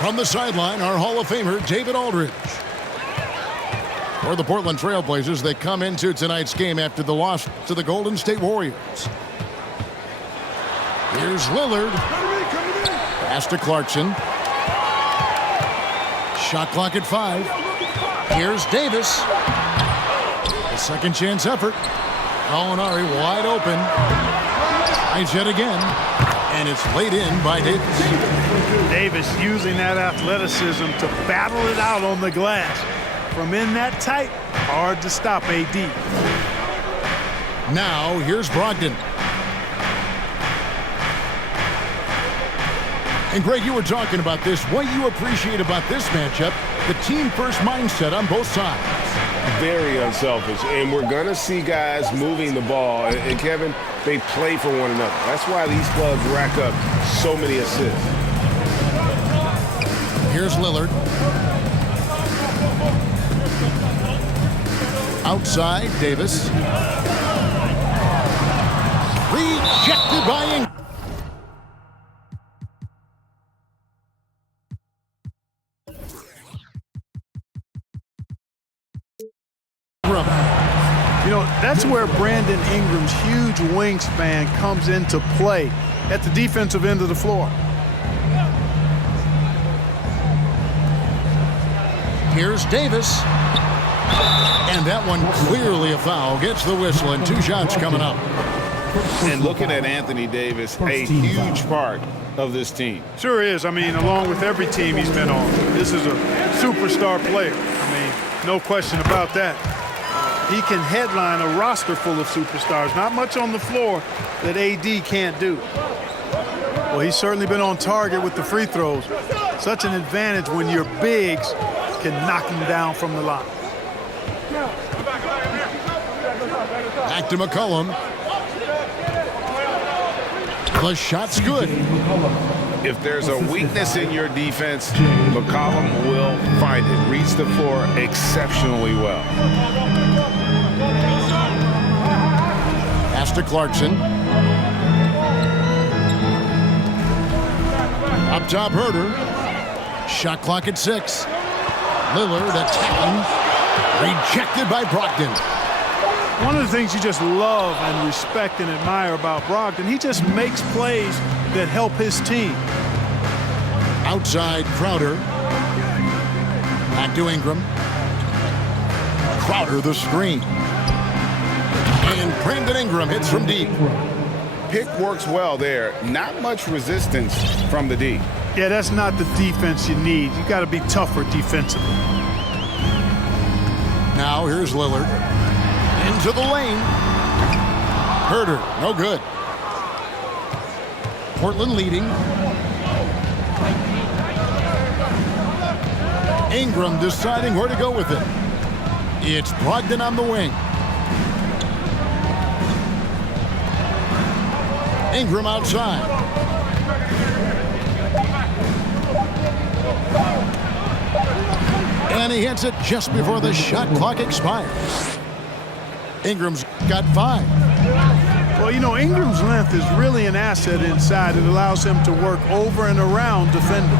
From the sideline, our Hall of Famer, David Aldridge. For the Portland Trail Blazers, they come into tonight's game after the loss to the Golden State Warriors. Here's Lillard. Pass to Clarkson. Shot clock at 5. Here's Davis. A second chance effort. Gallinari wide open. Finds yet again. And it's laid in by Davis. Davis using that athleticism to battle it out on the glass. From in that tight, hard to stop AD. Now here's Brogdon. And Greg, you were talking about this. What you appreciate about this matchup, the team-first mindset on both sides. Very unselfish, and we're going to see guys moving the ball. And Kevin, they play for one another. That's why these clubs rack up so many assists. Here's Lillard. Outside, Davis. Rejected by Ingram. You know, that's where Brandon Ingram's huge wingspan comes into play at the defensive end of the floor. Here's Davis. And that one clearly a foul. Gets the whistle and 2 shots coming up. And looking at Anthony Davis, a huge part of this team. Sure is. I mean, along with every team he's been on, this is a superstar player. I mean, no question about that. He can headline a roster full of superstars. Not much on the floor that AD can't do. Well, he's certainly been on target with the free throws. Such an advantage when your bigs can knock him down from the line. Back to McCollum. The shot's good. If there's a weakness in your defense, McCollum will find it. Reads the floor exceptionally well. Pass to Clarkson. Up top, Herter. Shot clock at 6. Lillard attacking. Rejected by Brogdon. One of the things you just love and respect and admire about Brogdon, he just makes plays that help his team. Outside, Crowder. Back to Ingram. Crowder the screen. And Brandon Ingram hits from deep. Pick works well there. Not much resistance from the D. Yeah, that's not the defense you need. You got to be tougher defensively. Now here's Lillard. Into the lane. Herter, no good. Portland leading. Ingram deciding where to go with it. It's Brogdon on the wing. Ingram outside. And he hits it just before the shot clock expires. Ingram's got 5. Well, you know, Ingram's length is really an asset inside. It allows him to work over and around defenders.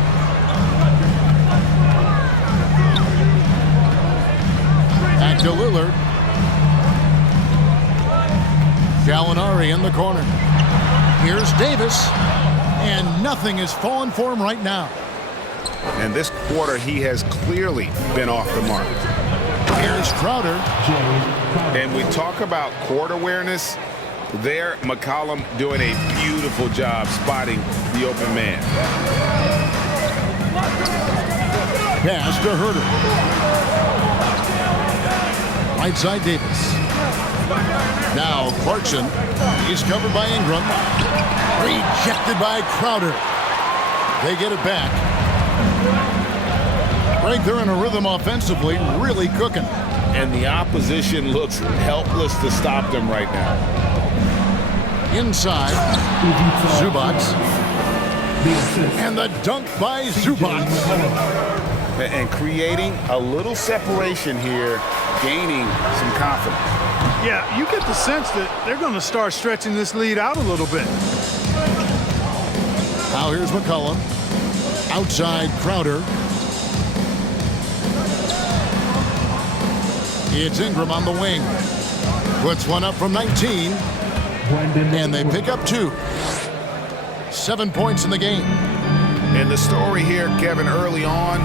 Back to Lillard. Gallinari in the corner. Here's Davis. And nothing is falling for him right now. And this quarter, he has clearly been off the mark. Here's Crowder. And we talk about court awareness. There, McCollum doing a beautiful job spotting the open man. Pass to Herter. Right side, Davis. Now Clarkson. He's covered by Ingram. Rejected by Crowder. They get it back. Greg, they're in a rhythm offensively, really cooking. And the opposition looks helpless to stop them right now. Inside, Zubac. And the dunk by Zubac. And creating a little separation here, gaining some confidence. Yeah, you get the sense that they're going to start stretching this lead out a little bit. Now here's McCollum. Outside Crowder. It's Ingram on the wing. Puts one up from 19. And they pick up 2. 7 points in the game. And the story here, Kevin, early on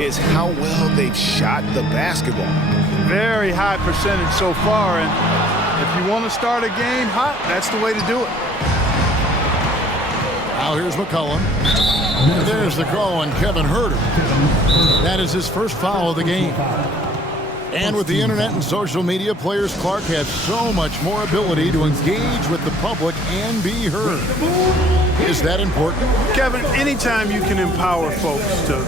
is how well they've shot the basketball. Very high percentage so far, and if you want to start a game hot, that's the way to do it. Now here's McCollum. There's the call on Kevin Huerter. That is his first foul of the game. And with the internet and social media, players Clark have so much more ability to engage with the public and be heard. Is that important? Kevin, anytime you can empower folks to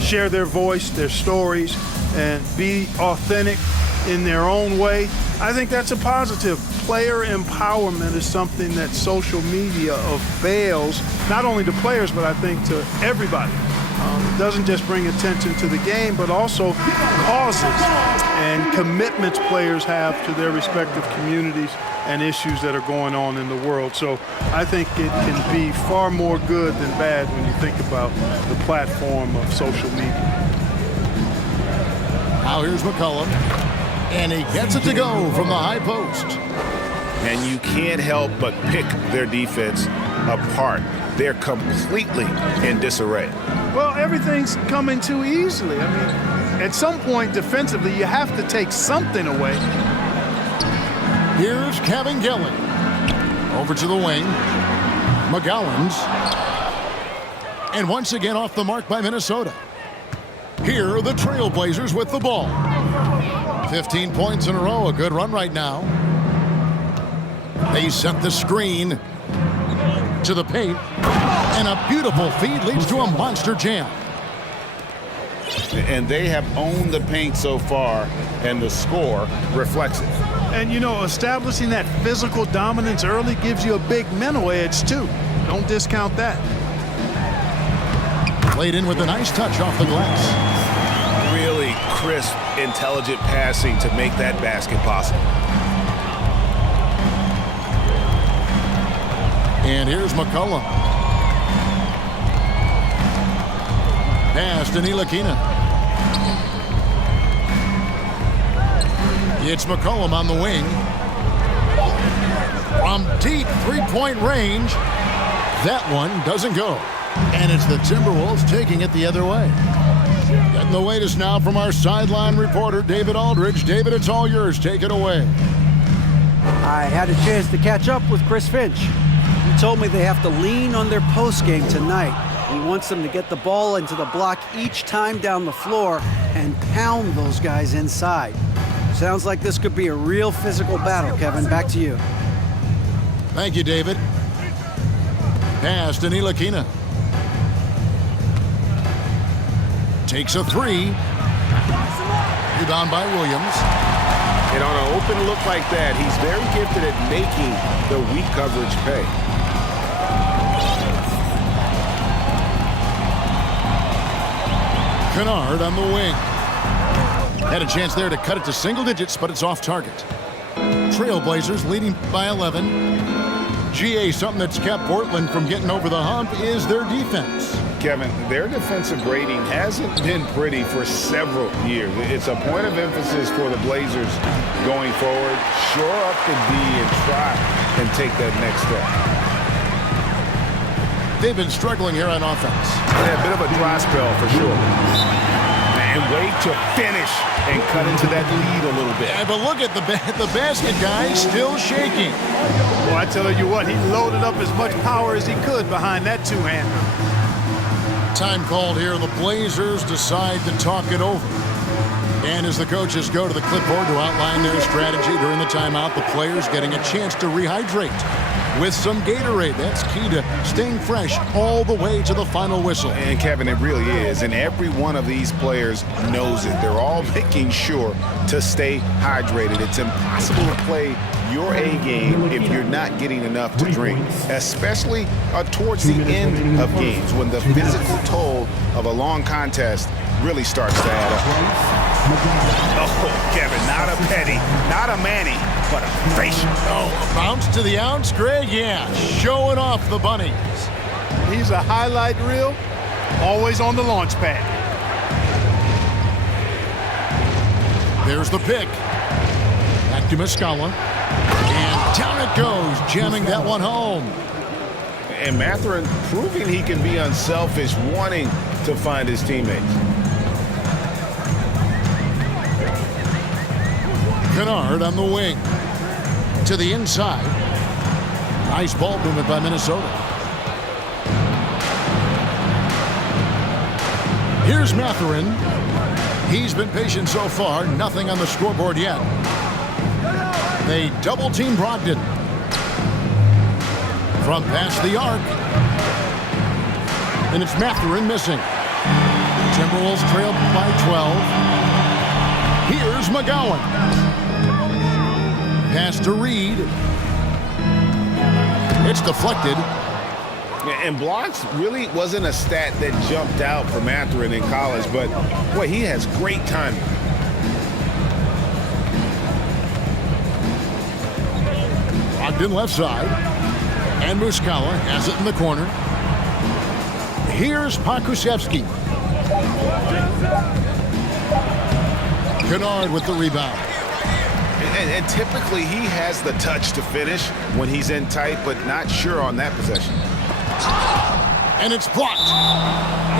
share their voice, their stories, and be authentic in their own way, I think that's a positive. Player empowerment is something that social media avails, not only to players, but I think to everybody. It doesn't just bring attention to the game, but also causes and commitments players have to their respective communities and issues that are going on in the world. So I think it can be far more good than bad when you think about the platform of social media. Now here's McCollum. And he gets it to go from the high post. And you can't help but pick their defense apart. They're completely in disarray. Well, everything's coming too easily. I mean, at some point defensively, you have to take something away. Here's Kevin Gelly. Over to the wing. McGowans. And once again off the mark by Minnesota. Here are the Trailblazers with the ball. 15 points in a row. A good run right now. They set the screen to the paint. And a beautiful feed leads to a monster jam. And they have owned the paint so far, and the score reflects it. And, you know, establishing that physical dominance early gives you a big mental edge, too. Don't discount that. Played in with a nice touch off the glass. Really crisp, intelligent passing to make that basket possible. And here's McCollum. Pass to Ntilikina. It's McCollum on the wing. From deep three-point range. That one doesn't go. And it's the Timberwolves taking it the other way. Getting the latest now from our sideline reporter, David Aldridge. David, it's all yours. Take it away. I had a chance to catch up with Chris Finch. He told me they have to lean on their postgame tonight. He wants them to get the ball into the block each time down the floor and pound those guys inside. Sounds like this could be a real physical battle, Kevin. Back to you. Thank you, David. Pass to Ntilikina. Takes a three. Rebound by Williams. And on an open look like that, he's very gifted at making the weak coverage pay. Kennard on the wing. Had a chance there to cut it to single digits, but it's off target. Trailblazers leading by 11. GA, something that's kept Portland from getting over the hump is their defense. Kevin, their defensive rating hasn't been pretty for several years. It's a point of emphasis for the Blazers going forward. Shore up the D and try and take that next step. They've been struggling here on offense. Yeah, a bit of a dry spell for sure. And wait to finish and cut into that lead a little bit. Yeah, but look at the basket guy still shaking. Well, I tell you what, he loaded up as much power as he could behind that two-hander. Time called here. The Blazers decide to talk it over. And as the coaches go to the clipboard to outline their strategy during the timeout, the players getting a chance to rehydrate with some Gatorade. That's key to staying fresh all the way to the final whistle. And Kevin, it really is. And every one of these players knows it. They're all making sure to stay hydrated. It's impossible to play your A game if you're not getting enough to drink, especially towards the end of games when the physical toll of a long contest really starts to add up. Oh, Kevin, not a petty, not a Manny, but a facial. Oh, a bounce to the ounce, Greg? Yeah, showing off the bunnies. He's a highlight reel, Always on the launch pad. There's the pick. Back to Muscala. And down it goes, jamming that one home. And Mathurin proving he can be unselfish, wanting to find his teammates. Kennard on the wing. To the inside. Nice ball movement by Minnesota. Here's Mathurin. He's been patient so far. Nothing on the scoreboard yet. They double-team Brogdon. From past the arc. And it's Mathurin missing. Timberwolves trailed by 12. Here's McGowan. Pass to Reed. It's deflected. And blocks really wasn't a stat that jumped out for Mathurin in college, but boy, he has great timing. Ogden left side. And Muscala has it in the corner. Here's Pokusevski. Kennard with the rebound. And typically he has the touch to finish when he's in tight, but not sure on that possession. And it's blocked.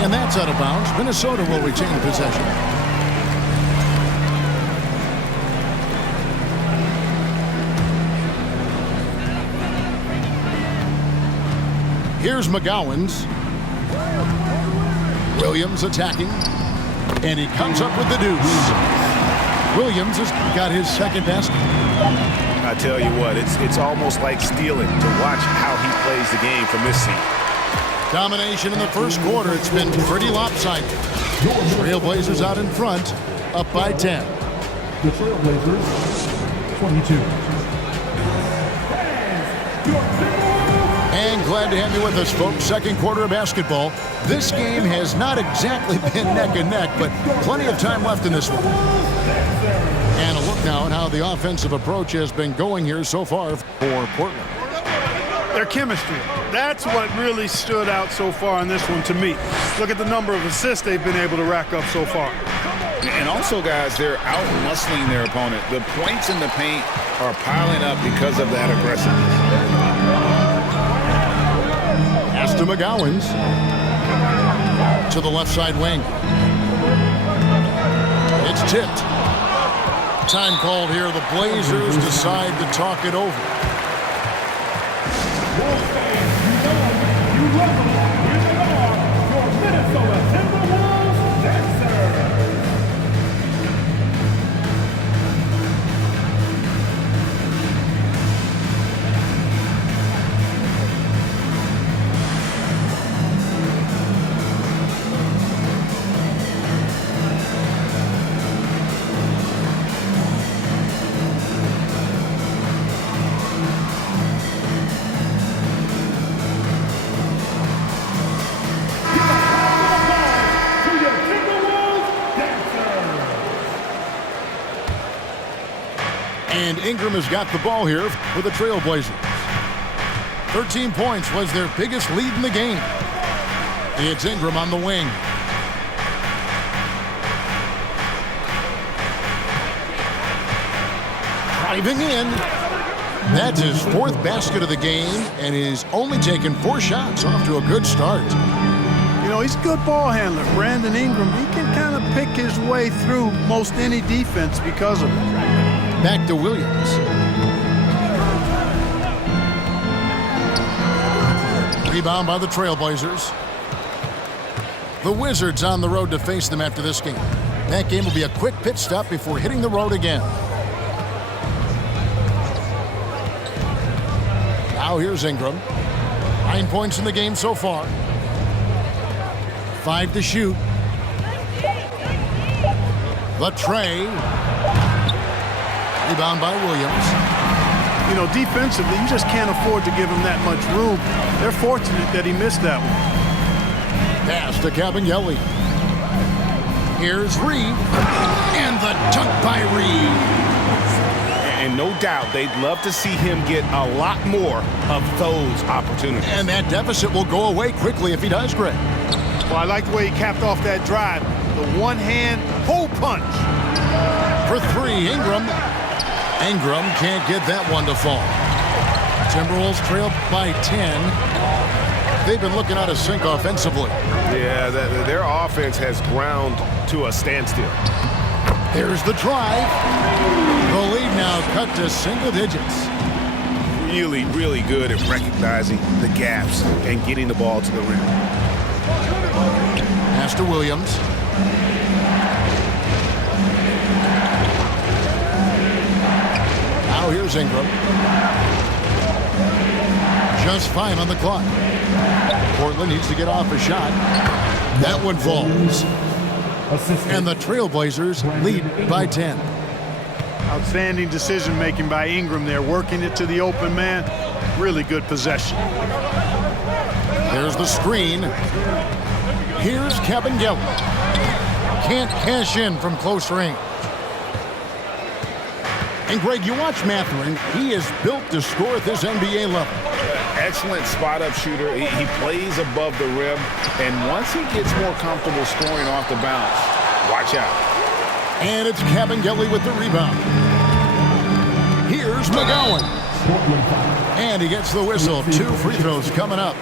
And that's out of bounds. Minnesota will retain possession. Here's McGowan's. Williams attacking. And he comes up with the deuce. Williams has got his second basket. I tell you what, it's almost like stealing to watch how he plays the game from this seat. Domination in the first quarter. It's been pretty lopsided. Trailblazers out in front, up by 10. The Trailblazers, 22. And glad to have you with us, folks. Second quarter of basketball. This game has not exactly been neck and neck, but plenty of time left in this one. And a look now at how the offensive approach has been going here so far for Portland. Their chemistry. That's what really stood out so far in this one to me. Look at the number of assists they've been able to rack up so far. And also, guys, they're out-muscling their opponent. The points in the paint are piling up because of that aggressiveness. Pass to McGowan's. To the left side wing. It's tipped. Time called here. The Blazers decide to talk it over. You welcome, here they are, your Minnesota Timberwolves dancers. And Ingram has got the ball here for the Trailblazers. 13 points was their biggest lead in the game. It's Ingram on the wing. Driving in. That's his fourth basket of the game, and he's only taken 4 shots. Off to a good start. You know, he's a good ball handler. Brandon Ingram, he can kind of pick his way through most any defense because of it. Back to Williams. Rebound by the Trailblazers. The Wizards on the road to face them after this game. That game will be a quick pit stop before hitting the road again. Now here's Ingram. 9 points in the game so far. 5 to shoot. The tray. Rebound by Williams. You know, defensively, you just can't afford to give him that much room. They're fortunate that he missed that one. Pass to Cabinelli. Here's Reed. And the dunk by Reed. And no doubt they'd love to see him get a lot more of those opportunities. And that deficit will go away quickly if he does, Greg. Well, I like the way he capped off that drive. The one-hand pull punch. For three, Ingram. Ingram can't get that one to fall. Timberwolves trail by 10. They've been looking out of sync offensively. Yeah, their offense has ground to a standstill. Here's the drive. The lead now cut to single digits. Really, really good at recognizing the gaps and getting the ball to the rim. Pass to Williams. Now here's Ingram. Just 5 on the clock. Portland needs to get off a shot. That one falls. And the Trailblazers lead by 10. Outstanding decision-making by Ingram there, working it to the open man. Really good possession. There's the screen. Here's Kevin Gillen. Can't cash in from close range. And Greg, you watch Mathurin. He is built to score at this NBA level. Excellent spot-up shooter. He plays above the rim, and once he gets more comfortable scoring off the bounce, watch out. And it's Kevin Gelly with the rebound. Here's McGowan. And he gets the whistle. 2 free throws coming up.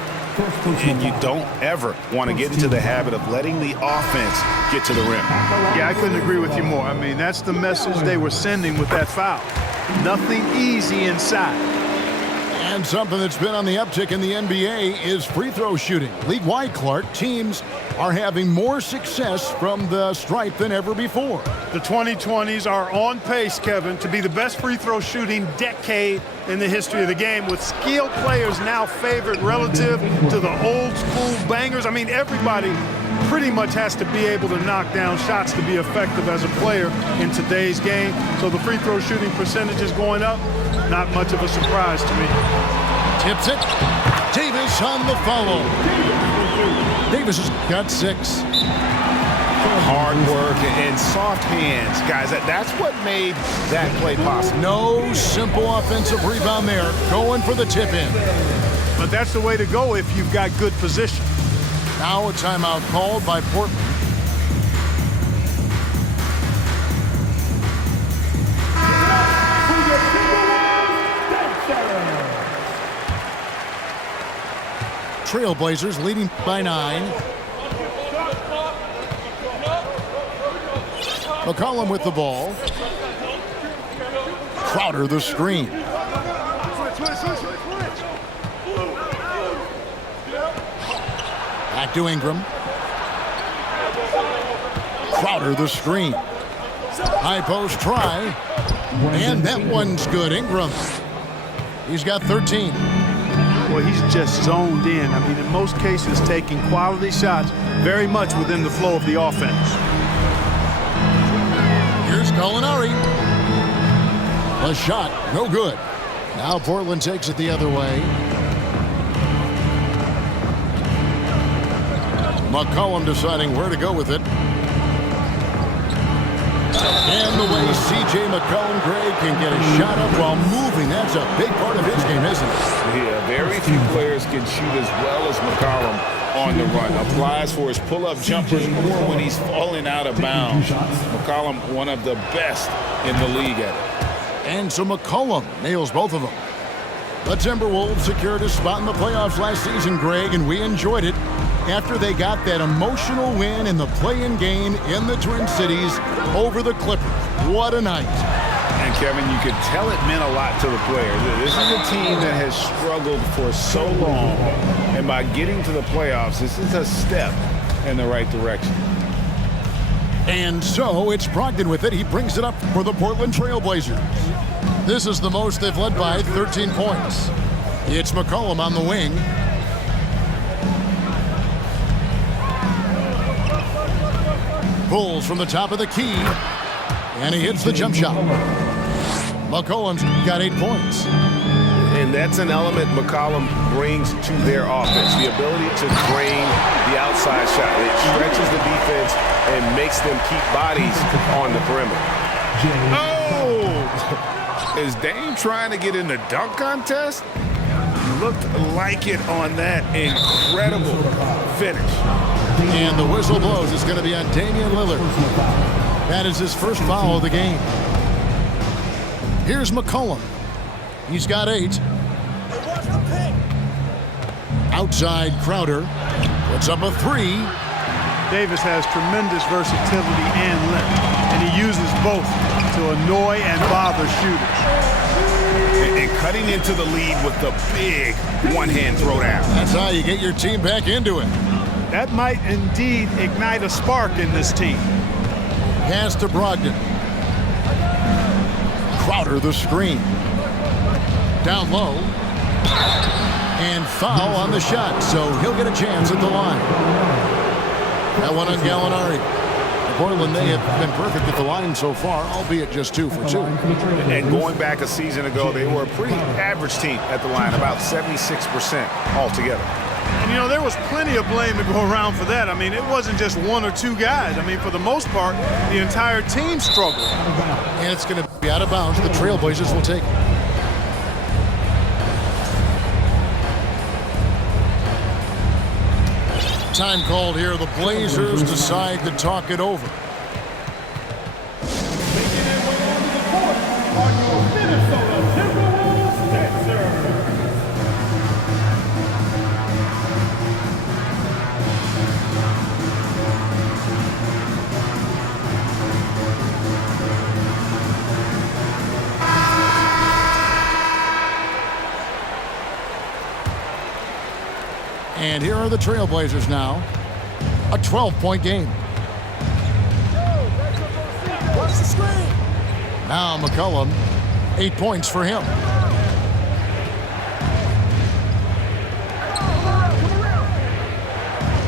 And you don't ever want to get into the habit of letting the offense get to the rim. Yeah, I couldn't agree with you more. I mean, that's the message they were sending with that foul. Nothing easy inside. And something that's been on the uptick in the NBA is free throw shooting. League-wide, Clark, teams are having more success from the stripe than ever before. The 2020s are on pace, Kevin, to be the best free throw shooting decade in the history of the game, with skilled players now favored relative to the old school bangers. I mean, everybody pretty much has to be able to knock down shots to be effective as a player in today's game. So the free throw shooting percentage is going up. Not much of a surprise to me. Tips it. Davis on the follow. Davis has got 6. Hard work and soft hands, guys. That's what made that play possible. No simple offensive rebound there. Going for the tip in. But that's the way to go if you've got good position. Now a timeout called by Portland. Trailblazers leading by 9. McCollum with the ball. Crowder the screen. Back to Ingram. Crowder the screen. High post try. And that one's good. Ingram. He's got 13. Well, he's just zoned in. I mean, in most cases, taking quality shots very much within the flow of the offense. Here's Gallinari. A shot, no good. Now Portland takes it the other way. McCollum deciding where to go with it. And the way C.J. McCollum, Greg, can get a shot up while moving, that's a big part of his game, isn't it? Yeah, very few players can shoot as well as McCollum on the run. Applies for his pull-up jumpers or when he's falling out of bounds. McCollum, one of the best in the league at it. And so McCollum nails both of them. The Timberwolves secured a spot in the playoffs last season, Greg, and we enjoyed it after they got that emotional win in the play-in game in the Twin Cities over the Clippers. What a night. And Kevin, you could tell it meant a lot to the players. This is a team that has struggled for so long, and by getting to the playoffs, this is a step in the right direction. And so it's Brogdon with it. He brings it up for the Portland Trailblazers. This is the most they've led by 13 points. It's McCollum on the wing. Pulls from the top of the key. And he hits the jump shot. McCollum's got 8 points. And that's an element McCollum brings to their offense, the ability to drain the outside shot. It stretches the defense and makes them keep bodies on the perimeter. Oh! Is Dame trying to get in the dunk contest? Looked like it on that incredible finish. And the whistle blows. It's going to be on Damian Lillard. That is his first foul of the game. Here's McCollum. He's got 8. Outside Crowder. Puts up a 3. Davis has tremendous versatility and length, and he uses both to annoy and bother shooters. And cutting into the lead with the big one-hand throwdown. That's how you get your team back into it. That might indeed ignite a spark in this team. Pass to Brogdon. Crowder the screen. Down low. And foul on the shot, so he'll get a chance at the line. That one on Gallinari. Portland, they have been perfect at the line so far, albeit just 2 for 2. And going back a season ago, they were a pretty average team at the line, about 76% altogether. And, you know, there was plenty of blame to go around for that. I mean, it wasn't just 1 or 2 guys. I mean, for the most part, the entire team struggled. And it's going to be out of bounds. The Trailblazers will take it. Time called here. The Blazers decide to talk it over. Making their way onto the court are your Minnesota Timberwolves Vs. And here are the Trailblazers now. A 12-point game. Watch the screen. Now McCollum, 8 points for him.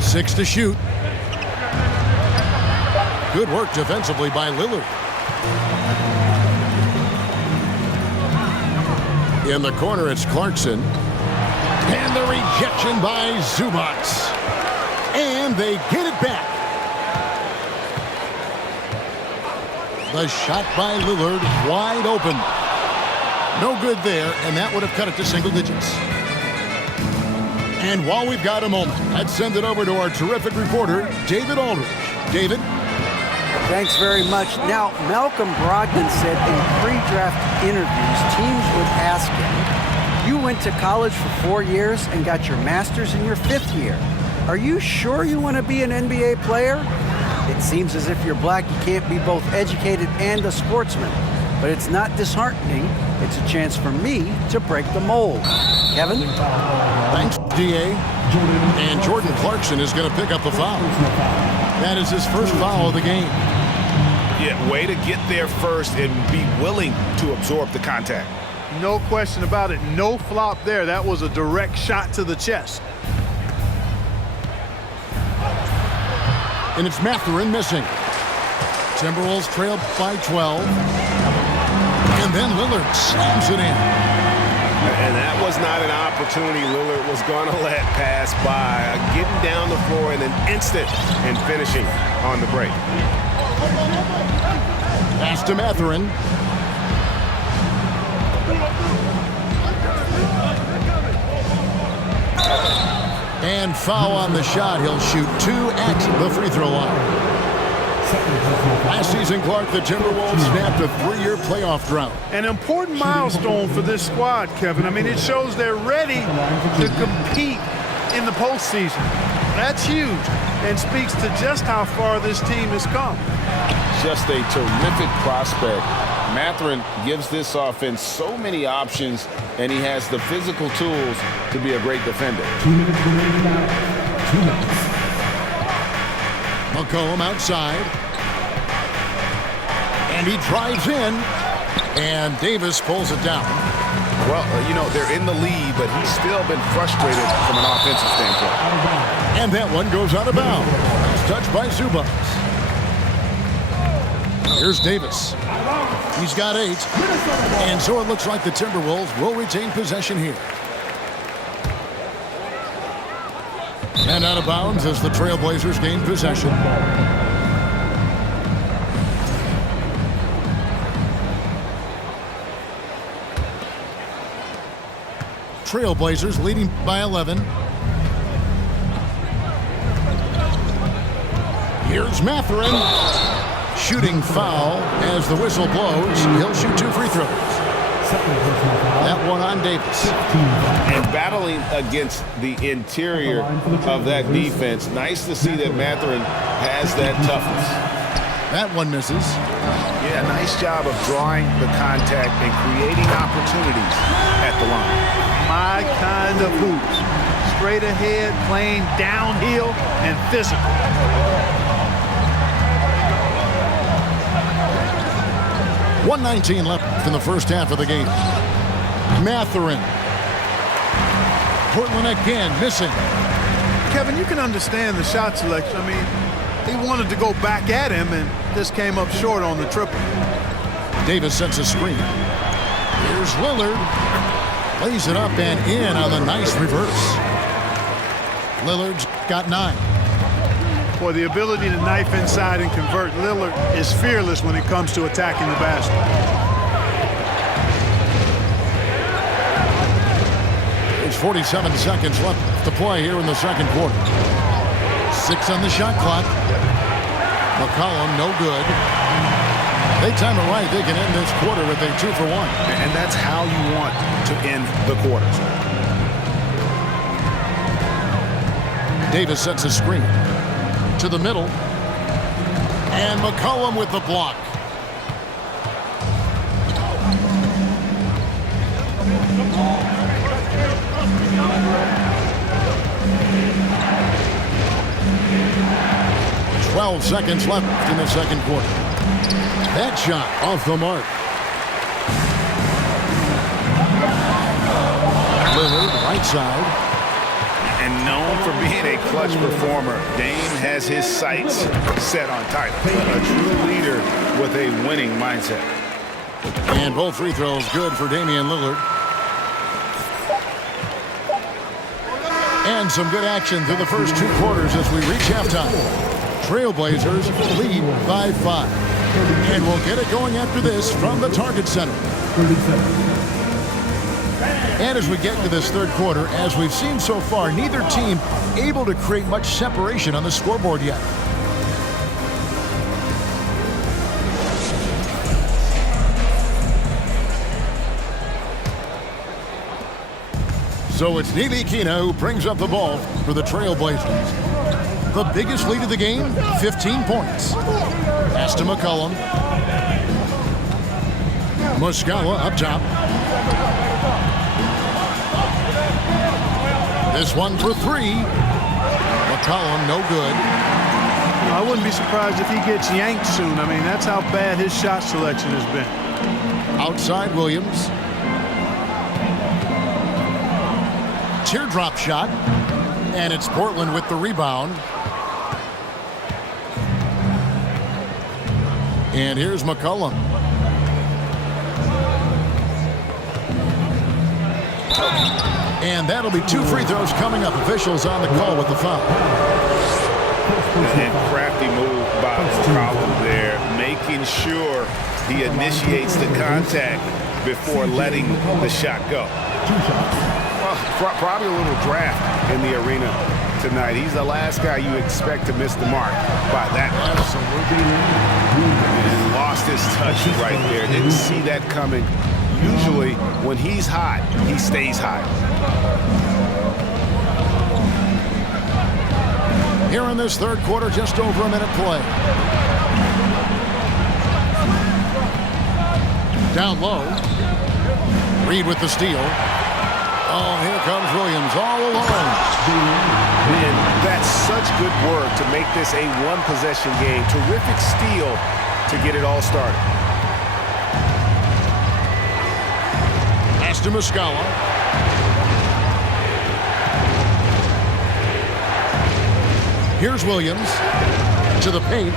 Six to shoot. Good work defensively by Lillard. In the corner, it's Clarkson. And the rejection by Zubac. And they get it back. The shot by Lillard, wide open. No good there, and that would have cut it to single digits. And while we've got a moment, let's send it over to our terrific reporter, David Aldridge. David? Thanks very much. Now, Malcolm Brogdon said in pre-draft interviews, teams would ask him, you went to college for 4 years and got your master's in your 5th year. Are you sure you want to be an NBA player? It seems as if you're black, you can't be both educated and a sportsman. But it's not disheartening. It's a chance for me to break the mold. Kevin? Thanks, DA. And Jordan Clarkson is going to pick up the foul. That is his first foul of the game. Yeah, way to get there first and be willing to absorb the contact. No question about it. No flop there. That was a direct shot to the chest. And it's Mathurin missing. Timberwolves trail by 12. And then Lillard slams it in. And that was not an opportunity Lillard was going to let pass by. Getting down the floor in an instant and finishing on the break. Pass to Mathurin. And foul on the shot. He'll shoot 2 at the free throw line. Last season, Clark, the Timberwolves snapped a 3-year playoff drought. An important milestone for this squad, Kevin. I mean, it shows they're ready to compete in the postseason. That's huge and speaks to just how far this team has come. Just a terrific prospect. Mathurin gives this offense so many options, and he has the physical tools to be a great defender. 2 minutes remaining now. 2 minutes. McCollum outside. And he drives in. And Davis pulls it down. Well, you know, they're in the lead, but he's still been frustrated from an offensive standpoint. And that one goes out of bounds. It's touched by Zubac. Here's Davis. He's got 8. And so it looks like the Timberwolves will retain possession here. And out of bounds as the Trailblazers gain possession. Trailblazers leading by 11. Here's Mathurin. Shooting foul as the whistle blows. He'll shoot 2 free throws. That one on Davis. And battling against the interior of that defense, nice to see that Mathurin has that toughness. That one misses. Yeah, nice job of drawing the contact and creating opportunities at the line. My kind of hoops. Straight ahead, playing downhill, and physical. .119 left in the first half of the game. Mathurin. Portland again missing. Kevin, you can understand the shot selection. I mean, he wanted to go back at him, and just came up short on the triple. Davis sets a screen. Here's Lillard. Lays it up and in on the nice reverse. Lillard's got 9. Boy, the ability to knife inside and convert. Lillard is fearless when it comes to attacking the basket. There's 47 seconds left to play here in the second quarter. 6 on the shot clock. McCollum, no good. They time it right. They can end this quarter with a 2 for 1. And that's how you want to end the quarters. Davis sets a screen to the middle. And McCollum with the block. Twelve seconds left in the second quarter. That shot off the mark. Lillard, right side. And known for being a clutch performer, Dame has his sights set on title. A true leader with a winning mindset. And both free throws good for Damian Lillard. And some good action through the first 2 quarters as we reach halftime. Trailblazers lead by 5. And we'll get it going after this from the Target Center. And as we get into this third quarter, as we've seen so far, neither team able to create much separation on the scoreboard yet. So it's Ntilikina who brings up the ball for the Trailblazers. The biggest lead of the game, 15 points. Pass to McCollum. Muscala up top. This one for 3. McCollum, no good. I wouldn't be surprised if he gets yanked soon. I mean, that's how bad his shot selection has been. Outside Williams. Teardrop shot. And it's Portland with the rebound. And here's McCollum. And that'll be 2 free throws coming up. Officials on the call with the foul. And crafty move by McCollum there, making sure he initiates the contact before letting the shot go. Well, probably a little draft in the arena tonight. He's the last guy you expect to miss the mark by that much. Absolutely. And lost his touch right there. Didn't see that coming. Usually, when he's hot, he stays hot. Here in this third quarter, just over a minute play. Down low. Reed with the steal. Oh, here comes Williams all alone. And that's such good work to make this a one-possession game. Terrific steal to get it all started. Pass to Muscala. Here's Williams to the paint.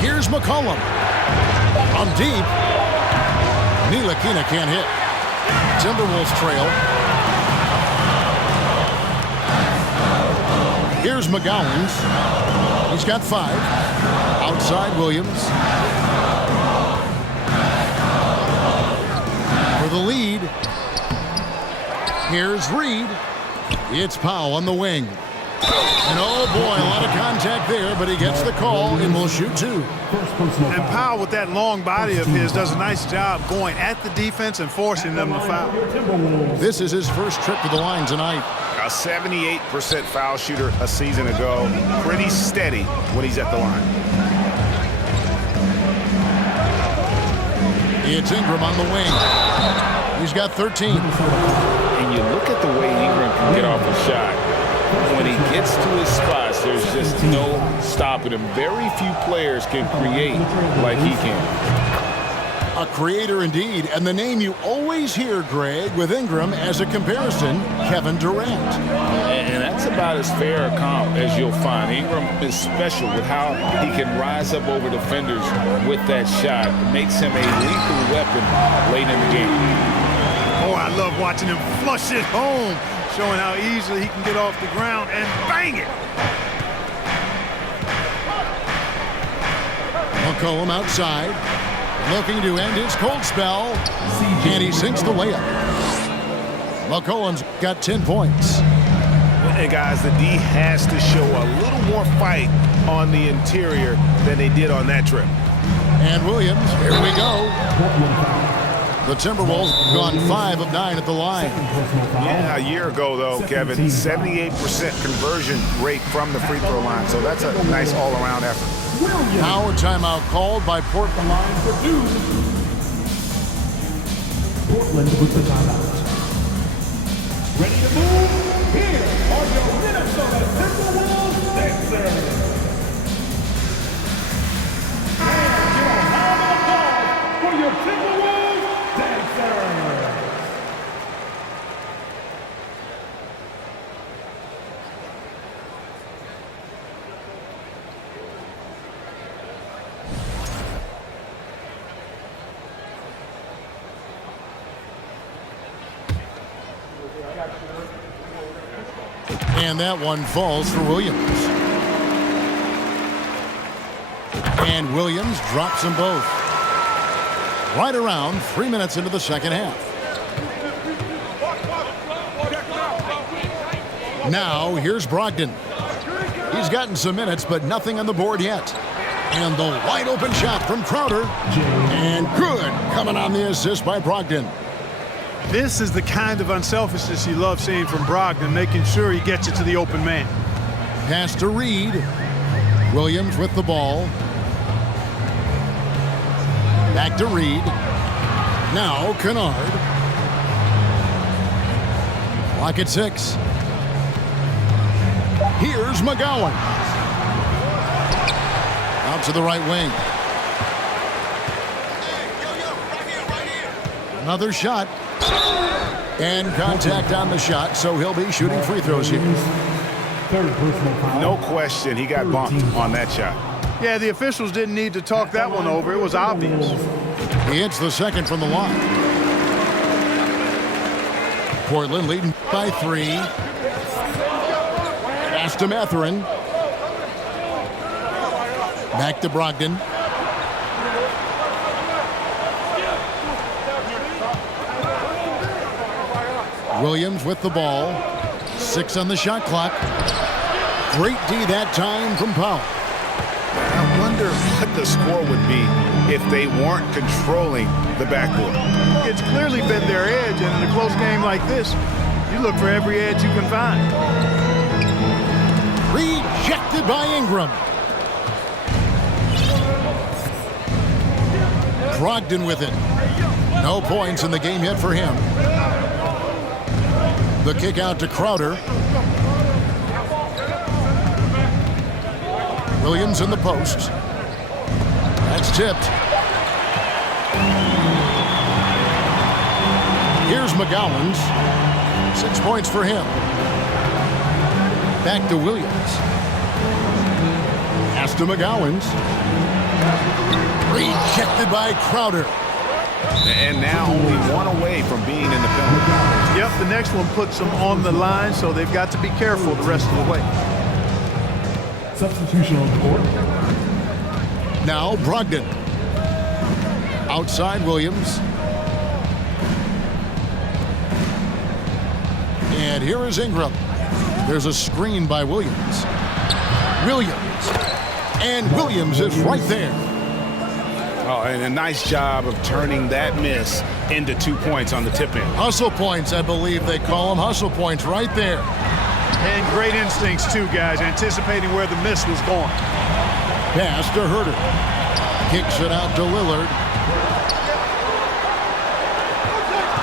Here's McCollum. On deep. Ntilikina can't hit. Timberwolves trail. Here's McGowans. He's got 5. Outside Williams. For the lead. Here's Reed. It's Powell on the wing. And oh boy, a lot of contact there, but he gets the call and will shoot two. And Powell, with that long body of his, does a nice job going at the defense and forcing them to foul. This is his first trip to the line tonight. A 78% foul shooter a season ago. Pretty steady when he's at the line. It's Ingram on the wing. He's got 13. And you look at the way Ingram can get off a shot. When he gets to his spots, there's just no stopping him. Very few players can create like he can. A creator indeed, and the name you always hear, Greg, with Ingram as a comparison, Kevin Durant. And that's about as fair a comp as you'll find. Ingram is special with how he can rise up over defenders with that shot. It makes him a lethal weapon late in the game. Oh, I love watching him flush it home, showing how easily he can get off the ground and bang it. McCollum outside, looking to end his cold spell, and he sinks the way up. McCollum's got 10 points. Hey, guys, the D has to show a little more fight on the interior than they did on that trip. And Williams, here we go. The Timberwolves gone 5 of 9 at the line. Yeah, a year ago, though, Kevin, 78% conversion rate from the free throw line. So that's a nice all-around effort. Now a timeout called by Portland. Line for two. Portland with the timeout. Ready to move? Here are your Minnesota Timberwolves Sixers. And give a round of applause for your Timberwolves dancers. And that one falls for Williams. And Williams drops them both. Right around 3 minutes into the second half. Now here's Brogdon. He's gotten some minutes, but nothing on the board yet. And the wide open shot from Crowder. And good coming on the assist by Brogdon. This is the kind of unselfishness you love seeing from Brogdon, making sure he gets it to the open man. Pass to Reed. Williams with the ball. Back to Reed. Now Kennard. Clock at 6. Here's McGowan. Out to the right wing. Another shot. And contact on the shot, so he'll be shooting free throws here. Third personal foul. No question he got bumped on that shot. Yeah, the officials didn't need to talk that one over. It was obvious. He hits the second from the line. Portland leading by 3. Pass to Mathurin. Back to Brogdon. Williams with the ball. 6 on the shot clock. Great D that time from Powell. I wonder what the score would be if they weren't controlling the backboard. It's clearly been their edge, and in a close game like this, you look for every edge you can find. Rejected by Ingram. Brogdon with it. No points in the game yet for him. The kick out to Crowder. Williams in the post. That's tipped. Here's McGowan's. 6 points for him. Back to Williams. Pass to McGowan's. Rejected by Crowder. And now only one away from being in the penalty. Yep, the next one puts them on the line, so they've got to be careful the rest of the way. Substitution on the court. Now Brogdon. Outside Williams. And here is Ingram. There's a screen by Williams. And Williams is right there. Oh, and a nice job of turning that miss into 2 points on the tip in. Hustle points, I believe they call them. Hustle points right there. And great instincts, too, guys, anticipating where the miss was going. Pass to Herter. Kicks it out to Lillard.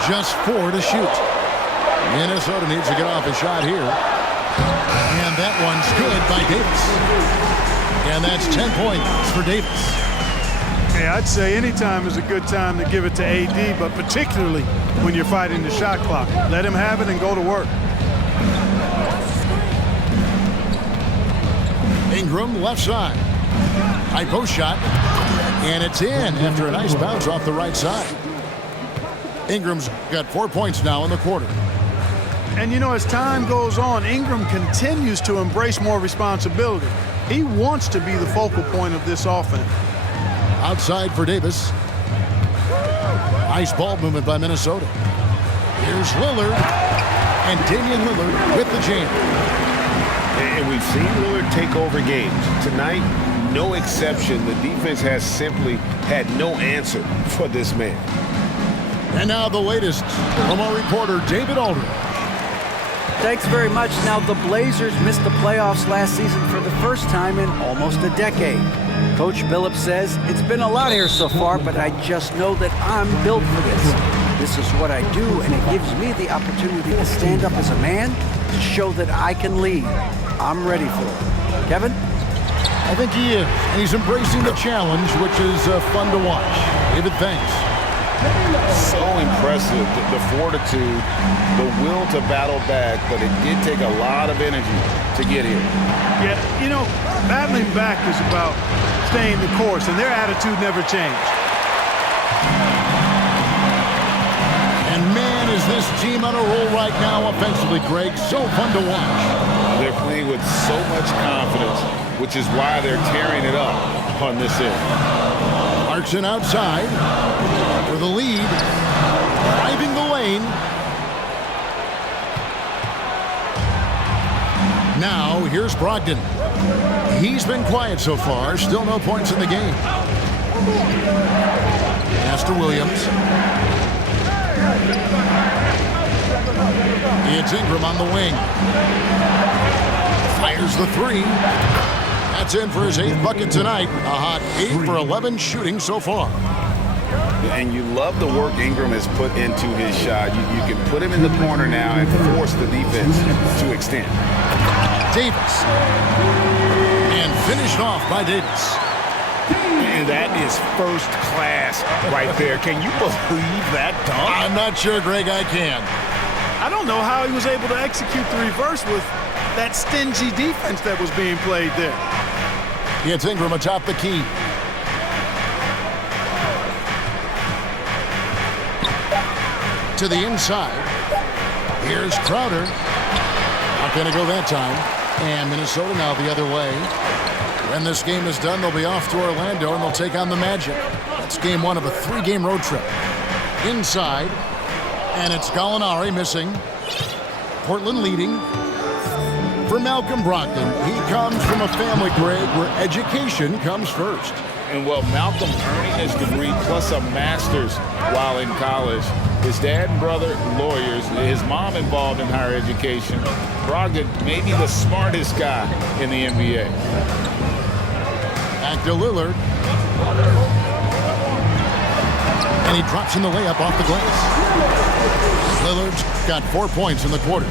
Just 4 to shoot. Minnesota needs to get off a shot here. And that one's good by Davis. And that's 10 points for Davis. Hey, I'd say any time is a good time to give it to AD, but particularly when you're fighting the shot clock. Let him have it and go to work. Ingram left side. High post shot. And it's in after a nice bounce off the right side. Ingram's got 4 points now in the quarter. And you know, as time goes on, Ingram continues to embrace more responsibility. He wants to be the focal point of this offense. Outside for Davis. Nice ball movement by Minnesota. Here's Lillard. And Damian Lillard with the jam. And we've seen Lillard take over games. Tonight, no exception. The defense has simply had no answer for this man. And now the latest from our reporter, David Aldridge. Thanks very much. Now, the Blazers missed the playoffs last season for the first time in almost a decade. Coach Billups says, it's been a lot here so far, but I just know that I'm built for this. This is what I do, and it gives me the opportunity to stand up as a man to show that I can lead. I'm ready for it. Kevin? I think he is. And he's embracing the challenge, which is fun to watch. David, thanks. So impressive, the fortitude, the will to battle back, but it did take a lot of energy to get here. Yeah, you know, battling back is about staying the course, and their attitude never changed. And man, is this team on a roll right now offensively, Greg. So fun to watch. They're playing with so much confidence, which is why they're tearing it up on this end. Clarkson outside for the lead, driving the lane. Now here's Brogdon. He's been quiet so far, still no points in the game. Pass to Williams. It's Ingram on the wing. Fires the three. That's in for his 8th bucket tonight. A hot 8 for 11 shooting so far. And you love the work Ingram has put into his shot. You can put him in the corner now and force the defense to extend. Davis. And finished off by Davis. And that is first class right there. Can you believe that dunk? I'm not sure, Greg, I can. I don't know how he was able to execute the reverse with that stingy defense that was being played there. It's Ingram atop the key. To the inside. Here's Crowder. Not going to go that time. And Minnesota now the other way. When this game is done, they'll be off to Orlando, and they'll take on the Magic. That's game 1 of a 3-game road trip. Inside. And it's Gallinari missing. Portland leading. For Malcolm Brogdon, he comes from a family, Greg, where education comes first. And well, Malcolm earning his degree plus a master's while in college. His dad and brother, lawyers. His mom involved in higher education. Brogdon, maybe the smartest guy in the NBA. Back to Lillard. And he drops in the layup off the glass. Lillard's got 4 points in the quarter.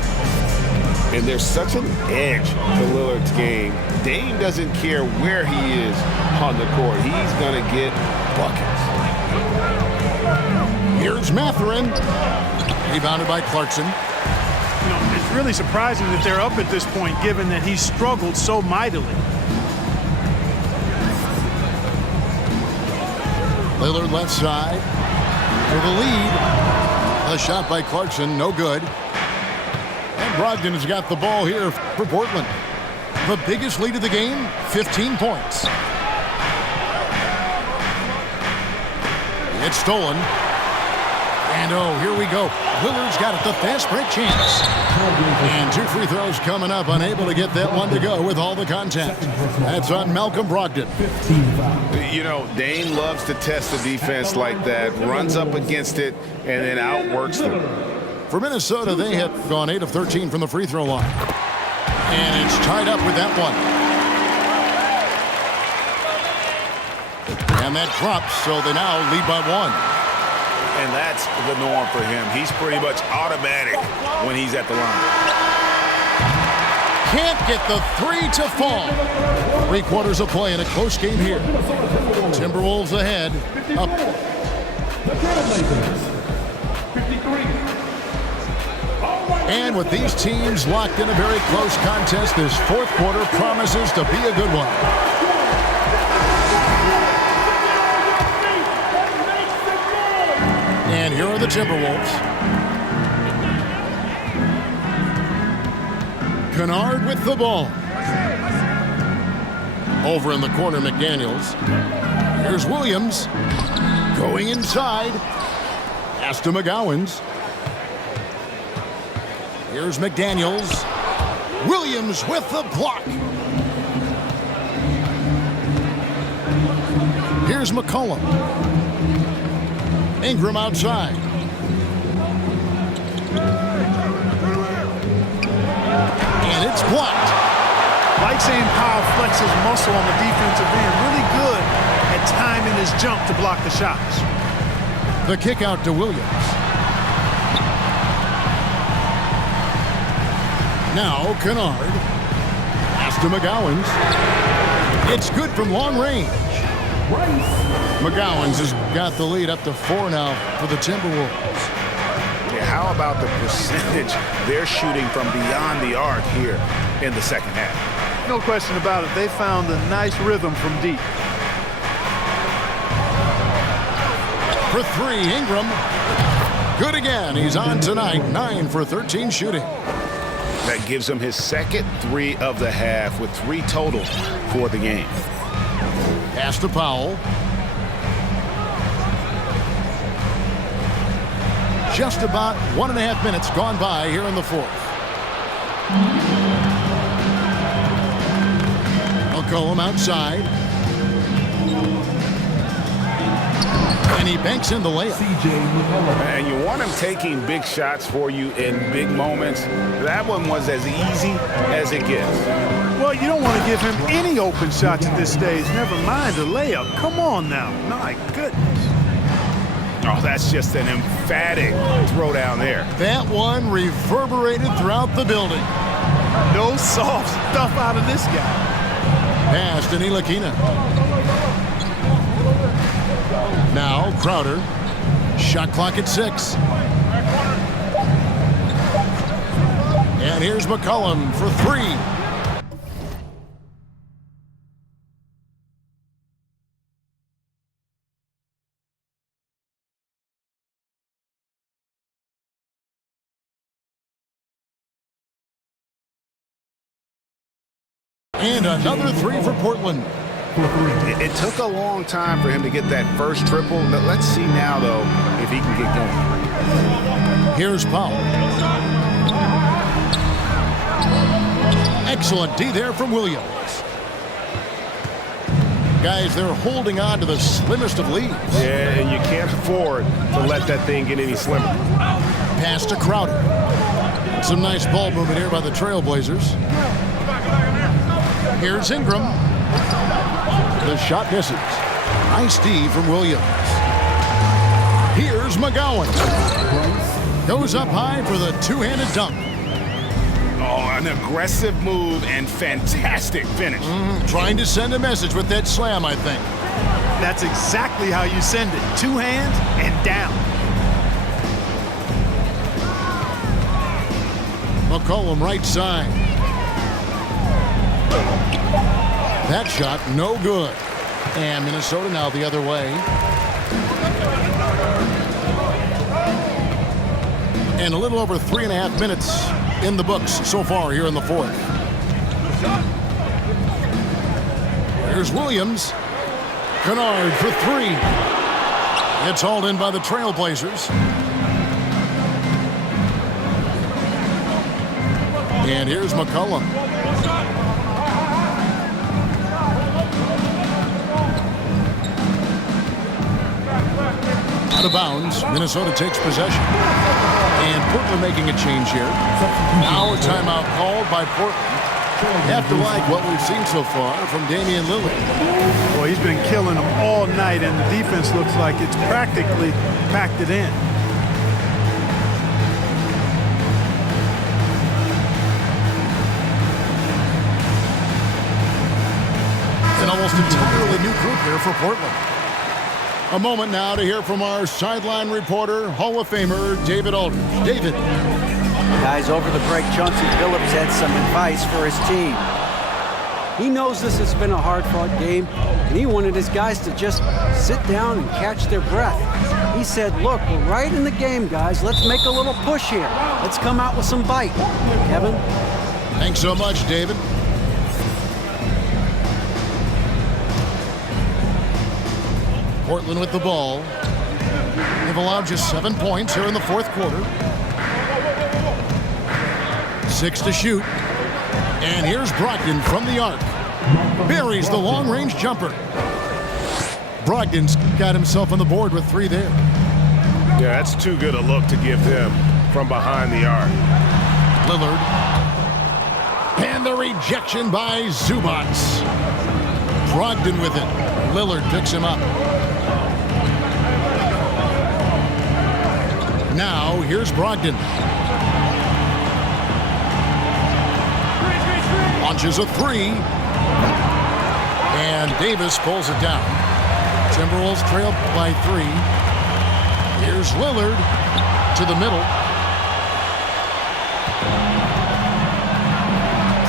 And there's such an edge to Lillard's game. Dame doesn't care where he is on the court. He's going to get buckets. Here's Mathurin. Rebounded by Clarkson. You know, it's really surprising that they're up at this point, given that he struggled so mightily. Lillard left side for the lead. A shot by Clarkson, no good. And Brogdon has got the ball here for Portland. The biggest lead of the game, 15 points. It's stolen. And oh, here we go. Lillard's got it, the fast break chance. And 2 free throws coming up, unable to get that one to go with all the contact. That's on Malcolm Brogdon. You know, Dane loves to test the defense like that, runs up against it, and then outworks them. For Minnesota, they have gone 8 of 13 from the free throw line. And it's tied up with that one. And that drops, so they now lead by 1. And that's the norm for him. He's pretty much automatic when he's at the line. Can't get the 3 to fall. 3 quarters of play in a close game here. Timberwolves ahead. Up. The Trailblazers, 53. And with these teams locked in a very close contest, this 4th quarter promises to be a good one. And here are the Timberwolves. Kennard with the ball. Over in the corner, McDaniels. Here's Williams. Going inside. Pass to McGowens. Here's McDaniels. Williams with the block. Here's McCollum. Ingram outside. And it's blocked. Like saying Powell flexes muscle on the defensive end. Really good at timing his jump to block the shots. The kick out to Williams. Now Kennard. Pass to McGowens. It's good from long range. McGowens has got the lead up to 4 now for the Timberwolves. Yeah, how about the percentage they're shooting from beyond the arc here in the second half? No question about it. They found a nice rhythm from deep. For 3, Ingram. Good again. He's on tonight. 9 for 13 shooting. That gives him his second 3 of the half with 3 total for the game. Pass to Powell. Just about 1.5 minutes gone by here in the 4th. McCollum outside. And he banks in the layup. And you want him taking big shots for you in big moments. That one was as easy as it gets. Well, you don't want to give him any open shots at this stage. Never mind a layup. Come on now. My goodness. Oh, that's just an emphatic throw down there. That one reverberated throughout the building. No soft stuff out of this guy. Pass to Ntilikina. Now Crowder. Shot clock at 6. And here's McCollum for 3. And another 3 for Portland. It took a long time for him to get that first triple. Let's see now, though, if he can get going. Here's Powell. Excellent D there from Williams. Guys, they're holding on to the slimmest of leads. Yeah, and you can't afford to let that thing get any slimmer. Pass to Crowder. Some nice ball movement here by the Trailblazers. Here's Ingram. The shot misses. Nice D from Williams. Here's McGowan. Goes up high for the 2-handed dunk. Oh, an aggressive move and fantastic finish. Trying to send a message with that slam, I think. That's exactly how you send it. 2 hands and down. McCollum right side. That shot no good. And Minnesota now the other way. And a little over 3.5 minutes in the books so far here in the 4th. Here's Williams. Kennard for 3. It's hauled in by the Trailblazers. And here's McCollum. Out of bounds. Minnesota takes possession. And Portland making a change here. Now a timeout called by Portland. Have to like what we've seen so far from Damian Lillard. Well, he's been killing them all night, and the defense looks like it's practically packed it in. An almost entirely new group here for Portland. A moment now to hear from our sideline reporter, Hall of Famer David Aldridge. David. Guys, over the break, Chauncey Billups had some advice for his team. He knows this has been a hard-fought game, and he wanted his guys to just sit down and catch their breath. He said, look, we're right in the game, guys. Let's make a little push here. Let's come out with some bite. Kevin? Thanks so much, David. Portland with the ball. They've allowed just 7 points here in the fourth quarter. 6 to shoot. And here's Brogdon from the arc. Buries the long-range jumper. Brogdon's got himself on the board with 3 there. Yeah, that's too good a look to give them from behind the arc. Lillard. And the rejection by Zubac. Brogdon with it. Lillard picks him up. Now, here's Brogdon. Launches a 3. And Davis pulls it down. Timberwolves trail by 3. Here's Lillard to the middle.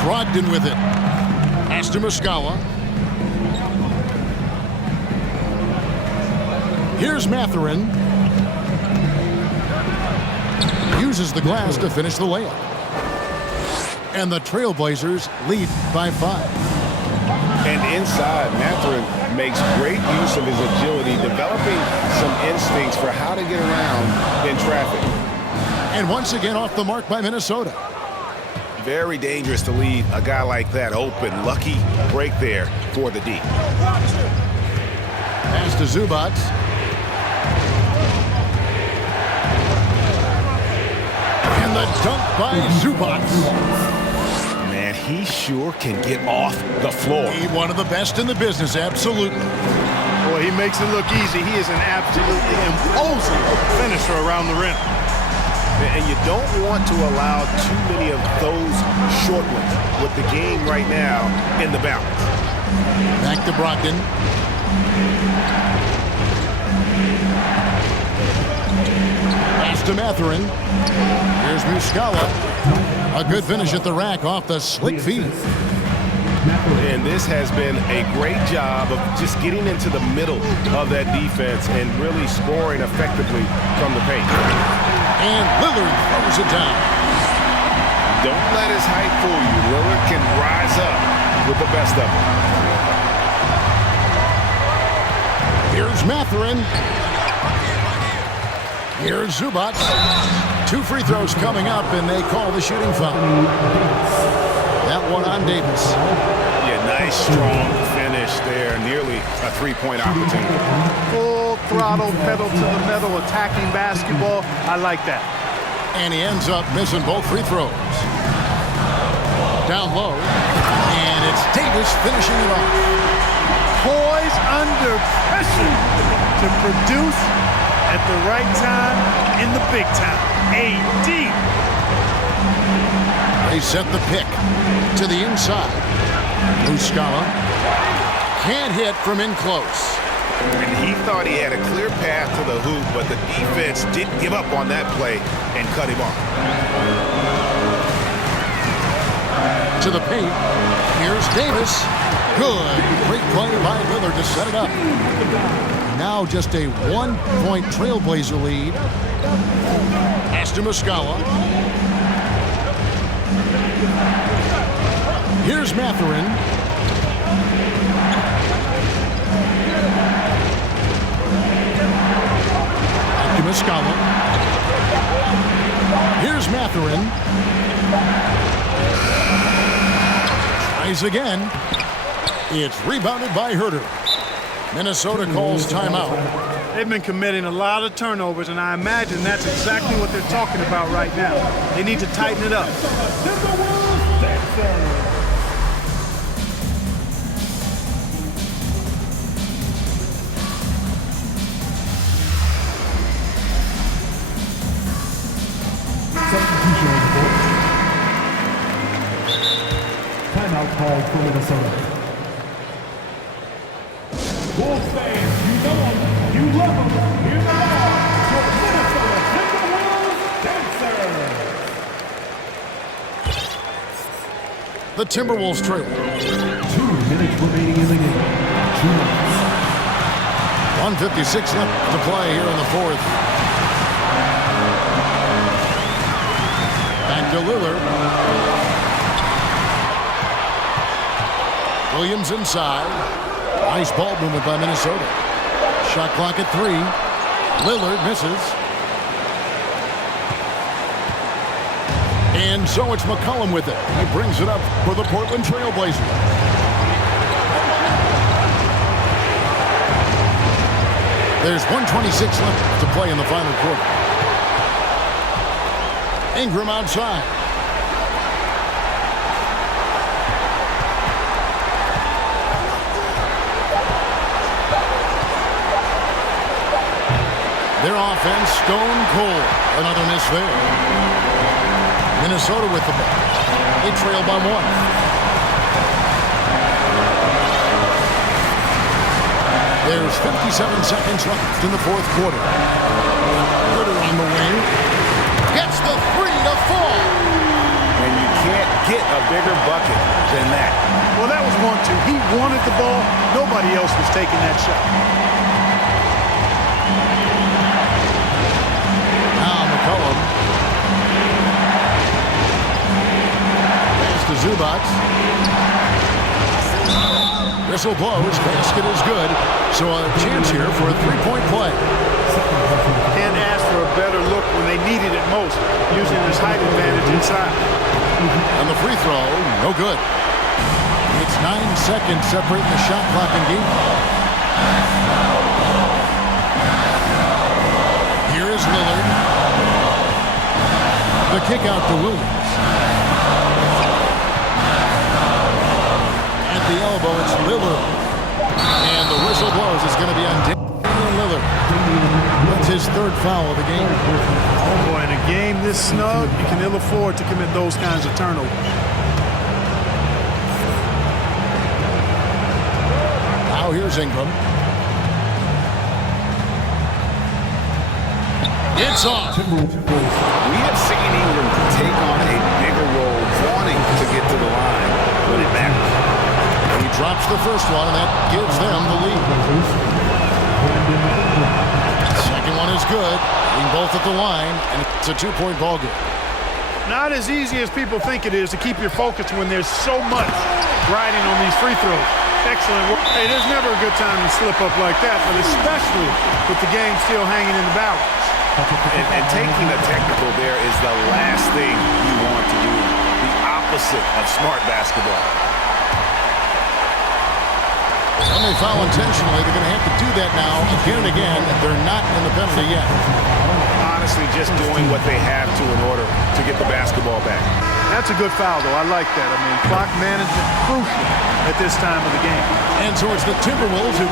Brogdon with it. Pass to Muscala. Here's Mathurin. Uses the glass to finish the layup. And the Trailblazers lead by 5. And inside, Mathurin makes great use of his agility, developing some instincts for how to get around in traffic. And once again off the mark by Minnesota. Very dangerous to leave a guy like that open. Lucky break there for the D. Pass to Zubac. And the dunk by Zubac. Man, he sure can get off the floor. He's one of the best in the business, absolutely. Boy, he makes it look easy. He is an absolutely imposing finisher around the rim. And you don't want to allow too many of those short ones with the game right now in the balance. Back to Brogdon. Pass to Mathurin. Here's Muscala. A good finish at the rack off the slick feed. And this has been a great job of just getting into the middle of that defense and really scoring effectively from the paint. And Lillard throws it down. Don't let his height fool you. Lillard can rise up with the best of them. Here's Mathurin. Here's Zubac. 2 free throws coming up, and they call the shooting foul. That one on Davis. Yeah, nice, strong finish there. Nearly a three-point opportunity. Full throttle, pedal to the metal, attacking basketball. I like that. And he ends up missing both free throws. Down low. And it's Davis finishing it off. Poised under pressure to produce at the right time in the big time. AD. They set the pick to the inside. Muscala can't hit from in close. And he thought he had a clear path to the hoop, but the defense didn't give up on that play and cut him off. To the paint. Here's Davis. Good. Great play by Lillard to set it up. Now just a 1-point Trailblazer lead. Pass to Muscala. Here's Mathurin. Back to Muscala. Here's Mathurin. Tries again. It's rebounded by Herter. Minnesota calls timeout. They've been committing a lot of turnovers, and I imagine that's exactly what they're talking about right now. They need to tighten it up. Timberwolves Vs. Substitution on the board. Timeout called for Minnesota. Wolves fans, you know them, you love them. Here they are, your Minnesota Timberwolves dancers. The Timberwolves trail. 2 minutes remaining in the game. 2 minutes. 1:56 left to play here in the fourth. Back to Lillard. Williams inside. Nice ball movement by Minnesota. Shot clock at 3. Lillard misses. And so it's McCollum with it. He brings it up for the Portland Trail Blazers. There's 1:26 left to play in the final quarter. Ingram outside. Their offense stone cold. Another miss there. Minnesota with the ball. They trail by 1. There's 57 seconds left in the fourth quarter. Herter on the wing. Gets the 3 to fall. And you can't get a bigger bucket than that. Well, that was 1-2. He wanted the ball. Nobody else was taking that shot. Now McCollum. Pass to Zubac. Whistle blows. Basket is good. So a chance here for a 3-point play. Can't ask for a better look when they needed it most, using his height advantage inside. And the free throw, no good. It's 9 seconds separating the shot clock and game. Here is Lillard. The kick out to Williams. At the elbow, it's Lillard. And the whistle blows. It's going to be on Damian Lillard. That's his 3rd foul of the game. Oh boy, in a game this snug, you can ill afford to commit those kinds of turnovers. Now here's Ingram. It's off. We have seen Ingram take on a bigger role, wanting to get to the line when it matters. He drops the first one, and that gives them the lead. Second one is good. Being both at the line, and it's a 2-point ball game. Not as easy as people think it is to keep your focus when there's so much riding on these free throws. Excellent work. Hey, there's never a good time to slip up like that, but especially with the game still hanging in the balance. And taking a technical there is the last thing you want to do. The opposite of smart basketball. When they foul intentionally, they're going to have to do that now again and again. They're not in the penalty yet. Honestly, just doing what they have to in order to get the basketball back. That's a good foul, though. I like that. I mean, clock management crucial at this time of the game. And so it's the Timberwolves who